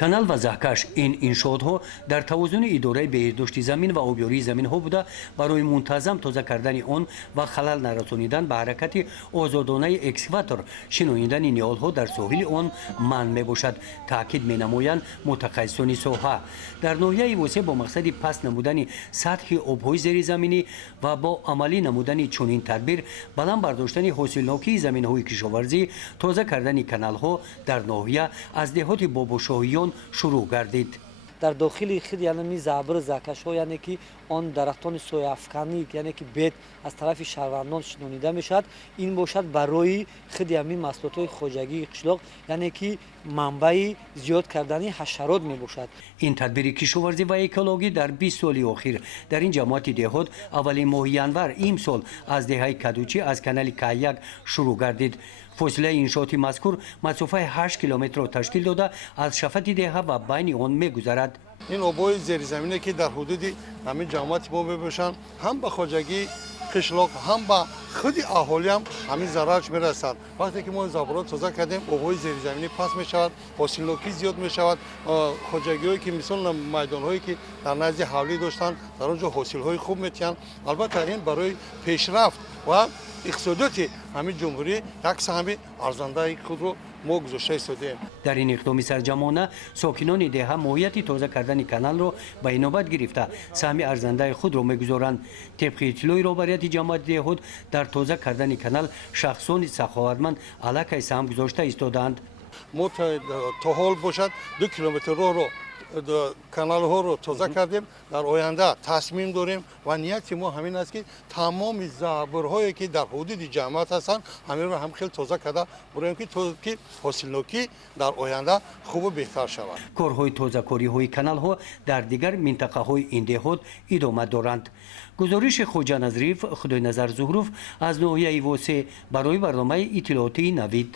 канал ва заҳкаш ин иншоотҳо дар тавозуни идораи беҳдошти замин ва обёрии заминҳо буда барои мунтазам тоза кардани он ва халал нарасонидан ба ҳаракати озодонаи экскаватор шиноидани ниҳолҳо дар соҳили он манъ мебошад, таъкид менамоянд мутахассисони соҳа. дар ноҳияи восеъ бо мақсади паст намудани сатҳи обҳои зеризаминӣ ва бо амалӣ намудани чунин тадбир баланд бардоштани ҳосилнокии заминҳои кишоварзӣ, тоза кардани каналҳо дар ноҳия аз деҳоти бобошоҳиён шурӯъ гардид. дар дохили худ яъне забр закашҳо яъне ки он дарахтони сояафканӣ яъне ки бед аз тарафи шаҳрвандон шинонида мешавад, ин бошад барои худи ҳамин маҳсулотҳои хоҷагии қишлоқ яъне ки манбаи зиёд кардани ҳашарот мебошад. ин тадбири кишоварзӣ ва экологӣ дар 20 соли охир дар ин ҷамоати деҳот аввалин моҳи январ имсол аз деҳаи кадучӣ аз канали К1 шурӯъ гардид. фосилаи иншооти мазкур масофаи 8 километрро ташкил дода аз шафати деҳа ва байни он мегузарад. ин обҳои зеризамине ки дар ҳудуди ҳамин ҷамоати мо мебошанд, ҳам ба хоҷагии қишлоқ ҳам ба худи аҳолиам ҳамин зарарш мерасад. вақте ки мо заборот тоза кардем, обҳои зеризаминӣ паст мешавад, ҳосилнокӣ зиёд мешавад, хоҷагиҳое ки мисол майдонҳое ки дар назди ҳавлӣ доштанд, дар он ҷо ҳосилҳои хуб метиҳанд. албатта ин барои пешрафт ва иқтисодиёти ҳамин ҷумҳурӣ як саҳми арзандаи худро мо гузошта истодаем. дар ин иқдоми сарҷамона сокинони деҳа моҳияти тоза кардани каналро ба инобат гирифта саҳми арзандаи худро мегузоранд. тебқи иттилои роҳбарияти ҷамоати деҳот дар тоза кардани канал шахсони саховатманд аллакай саҳм гузошта истодаанд. мо то ҳол бошад 2 километр роҳро каналҳоро тоза кардем. дар оянда тасмим дорем ва нияти мо ҳамин аст ки тамоми забрҳое ки дар ҳудуди ҷамоат ҳастанд ҳаминро ҳам хел тоза карда бурем ки ҳосилнокӣ дар оянда хубу беҳтар шавад. корҳои тозакориҳои каналҳо дар дигар минтақаҳои ин деҳот идома доранд. гузориши хоҷа назриф, худойназар зуҳруф аз ноҳияи восеъ барои барномаи иттилоотии Навид.